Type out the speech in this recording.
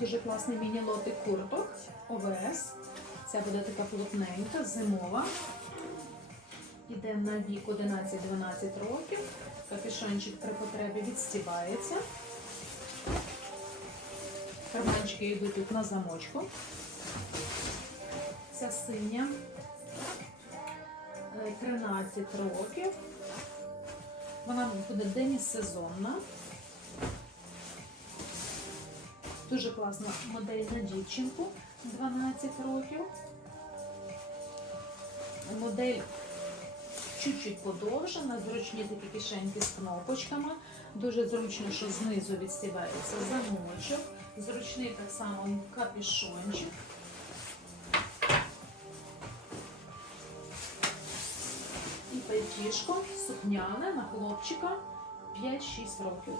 Дуже класний міні-лотик курток ОВС. Ця буде така плотненька, зимова. Іде на вік 11-12 років. Капюшончик при потребі відстібається. Карманчики йдуть тут на замочку. Ця синя. е, 13 років. Вона буде демісезонна. Дуже класна модель на дівчинку 12 років. Модель чуть-чуть подовжена, зручні такі кишеньки з кнопочками. Дуже зручно, що знизу відстібається замочок. Зручний так само капюшончик. І пальтішко сукняне на хлопчика 5-6 років.